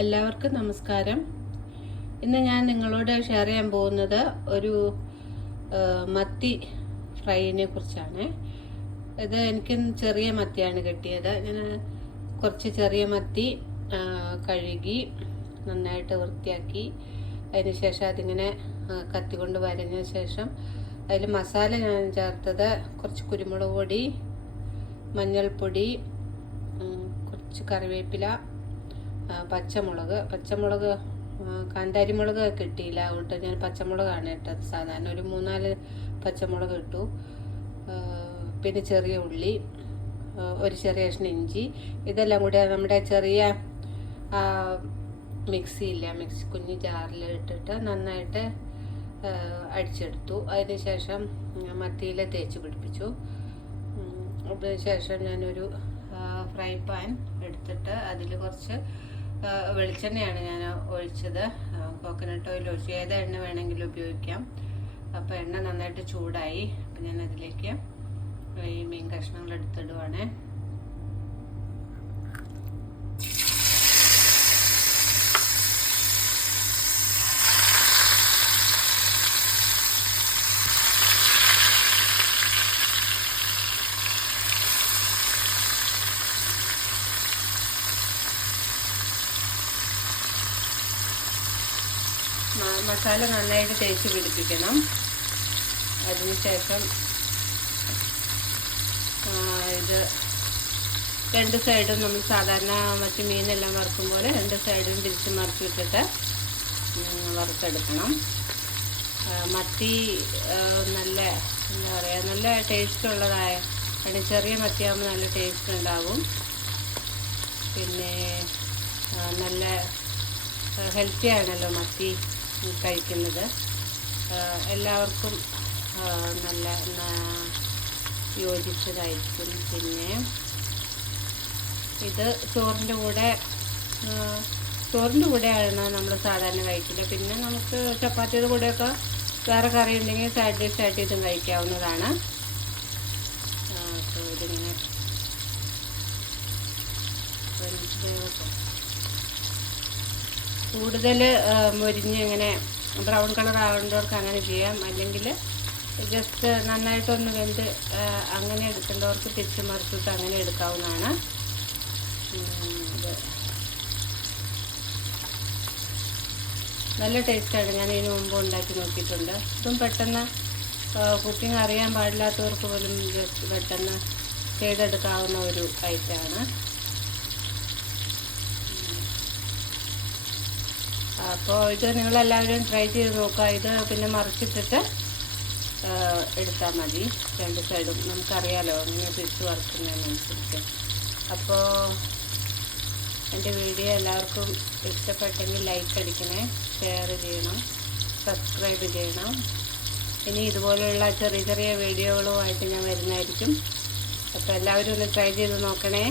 എല്ലാവർക്കും നമസ്കാരം. ഇന്ന് ഞാൻ നിങ്ങളോട് ഷെയർ ചെയ്യാൻ പോകുന്നത് ഒരു മത്തി ഫ്രൈനെ കുറിച്ചാണ്. ഇത് എനിക്ക് ചെറിയ മത്തിയാണ് കിട്ടിയത്. ഞാൻ കുറച്ച് ചെറിയ മത്തി കഴുകി നന്നായിട്ട് വൃത്തിയാക്കി. അതിന് ശേഷം അതിങ്ങനെ കത്തി കൊണ്ട് വരഞ്ഞ ശേഷം അതിൽ മസാല ഞാൻ ചേർത്തത് കുറച്ച് കുരുമുളക് പൊടി മഞ്ഞൾപ്പൊടി കുറച്ച് കറിവേപ്പില പച്ചമുളക്. പച്ചമുളക് കാന്താരിമുളക് കിട്ടിയില്ല. അതുകൊണ്ട് ഞാൻ പച്ചമുളകാണ് ഇട്ടത്. സാധാരണ ഒരു മൂന്നാൽ പച്ചമുളക് ഇട്ടു. പിന്നെ ചെറിയ ഉള്ളി ഒരു ചെറിയ കഷ്ണം ഇഞ്ചി. ഇതെല്ലാം കൂടി നമ്മുടെ ചെറിയ മിക്സിയില്ല മിക്സി കുഞ്ഞ് ജാറിൽ ഇട്ടിട്ട് നന്നായിട്ട് അടിച്ചെടുത്തു. അതിന് ശേഷം മത്തിയിൽ തേച്ച് പിടിപ്പിച്ചു. അതിനുശേഷം അതിന് ശേഷം ഞാനൊരു ഫ്രൈ പാൻ എടുത്തിട്ട് അതിൽ കുറച്ച് വെളിച്ചെണ്ണയാണ് ഞാൻ ഒഴിച്ചത്. കോക്കനട്ട് ഓയിൽ ഒഴിച്ചു. ഏത് എണ്ണ വേണമെങ്കിലും ഉപയോഗിക്കാം. അപ്പോൾ എണ്ണ നന്നായിട്ട് ചൂടായി. അപ്പം ഞാൻ അതിലേക്ക് ഈ മീൻ കഷ്ണങ്ങൾ എടുത്തിടുവാണേ മസാല നന്നായിട്ട് തേച്ച് പിടിപ്പിക്കണം. അതിനുശേഷം ഇത് രണ്ട് സൈഡും നമ്മൾ സാധാരണ മറ്റു മീനെല്ലാം വറുക്കും പോലെ രണ്ട് സൈഡും തിരിച്ച് മറിച്ച് വിട്ടിട്ട് വറുത്തെടുക്കണം. മത്തി നല്ല എന്താ പറയുക നല്ല ടേസ്റ്റ് ഉള്ളതായ ചെറിയ മത്തിയാകുമ്പോൾ നല്ല ടേസ്റ്റ് ഉണ്ടാവും. പിന്നെ നല്ല ഹെൽത്തി ആണല്ലോ മത്തി. കഴിക്കുന്നത്. എല്ലാവർക്കും നല്ല യോജിച്ചതായിരിക്കും. പിന്നെ ഇത് ചോറിന്റെ കൂടെ ചോറിന്റെ കൂടെയാണ് നമ്മൾ സാധാരണ കഴിക്കില്ല പിന്നെ നമുക്ക് ചപ്പാത്തിയുടെ കൂടെയൊക്കെ വേറെ കറി ഉണ്ടെങ്കിൽ സൈഡ് ഡിഷ് ആയിട്ട് ഇതും കഴിക്കാവുന്നതാണ്. ഇതിങ്ങനെ കൂടുതൽ മുരിഞ്ഞ് ഇങ്ങനെ ബ്രൗൺ കളർ ആവേണ്ടവർക്ക് അങ്ങനെ ചെയ്യാം. അല്ലെങ്കിൽ ജസ്റ്റ് നന്നായിട്ടൊന്ന് വെന്ത് അങ്ങനെ എടുക്കേണ്ടവർക്ക് തിരിച്ച് മറിച്ചിട്ട് അങ്ങനെ എടുക്കാവുന്നതാണ്. നല്ല ടേസ്റ്റാണ് ഞാൻ ഇതിന് മുമ്പ് ഉണ്ടാക്കി നോക്കിയിട്ടുണ്ട്. ഇതും പെട്ടെന്ന് കുക്കിംഗ് അറിയാൻ പാടില്ലാത്തവർക്ക് പോലും ജസ്റ്റ് പെട്ടെന്ന് ചെയ്തെടുക്കാവുന്ന ഒരു ഐറ്റമാണ് അപ്പോൾ ഇത് നിങ്ങളെല്ലാവരും ട്രൈ ചെയ്ത് നോക്കുക. ഇത് പിന്നെ മറിച്ചിട്ടിട്ട് എടുത്താൽ മതി. രണ്ട് സൈഡും നമുക്കറിയാലോ ഇങ്ങനെ തിരിച്ച് വറുക്കുന്നതിനനുസരിച്ച് അപ്പോൾ എന്റെ വീഡിയോ എല്ലാവർക്കും ഇഷ്ടപ്പെട്ടെങ്കിൽ ലൈക്ക് അടിക്കണേ ഷെയർ ചെയ്യണം സബ്സ്ക്രൈബ് ചെയ്യണം. ഇനി ഇതുപോലെയുള്ള ചെറിയ ചെറിയ വീഡിയോകളുമായിട്ട് ഞാൻ വരുന്നതായിരിക്കും. അപ്പോൾ എല്ലാവരും ഒന്ന് ട്രൈ ചെയ്ത് നോക്കണേ.